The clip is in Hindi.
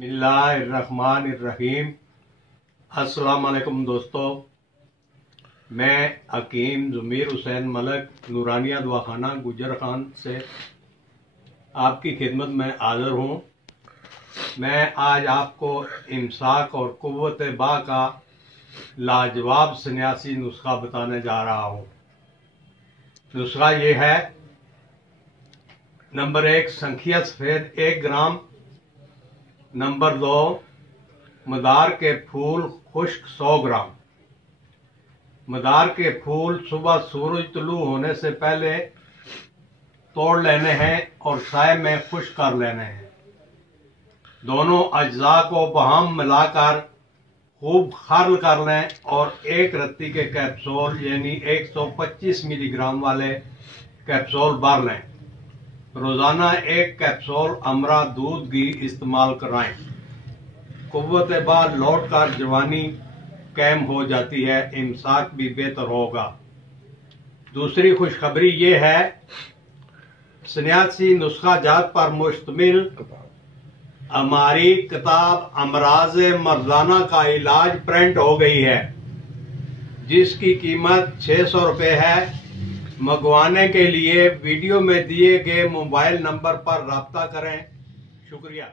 बिस्मिल्लाहिर्रहमानिर्रहीम। अस्सलाम वालेकुम दोस्तों, मैं हकीम ज़मीर हुसैन मलक नूरानिया दवाखाना गुजर खान से आपकी खिदमत में हाज़िर हूँ। मैं आज आपको इमसाक और कुव्वत बा का लाजवाब सन्यासी नुस्खा बताने जा रहा हूँ। नुस्खा ये है। नंबर 1 संखिया सफ़ेद 1 ग्राम। नंबर 2 मदार के फूल खुश्क 100 ग्राम। मदार के फूल सुबह सूरज तुलू होने से पहले तोड़ लेने हैं और साए में खुश्क कर लेने हैं। दोनों अज्जा को बहम मिलाकर खूब खर्ल कर लें और एक रत्ती के कैप्सूल यानी 125 मिलीग्राम वाले कैप्सूल भर लें। रोजाना 1 कैप्सूल अमरा दूध घी इस्तेमाल कराएं। कुव्वत बा लौट कर जवानी कैम हो जाती है, इमसाक भी बेहतर होगा। दूसरी खुशखबरी ये है, सन्यासी नुस्खा जात पर मुश्तमिल हमारी किताब अमराज मर्दाना का इलाज प्रिंट हो गई है, जिसकी कीमत 600 रुपये है। मंगवाने के लिए वीडियो में दिए गए मोबाइल नंबर पर राब्ता करें। शुक्रिया।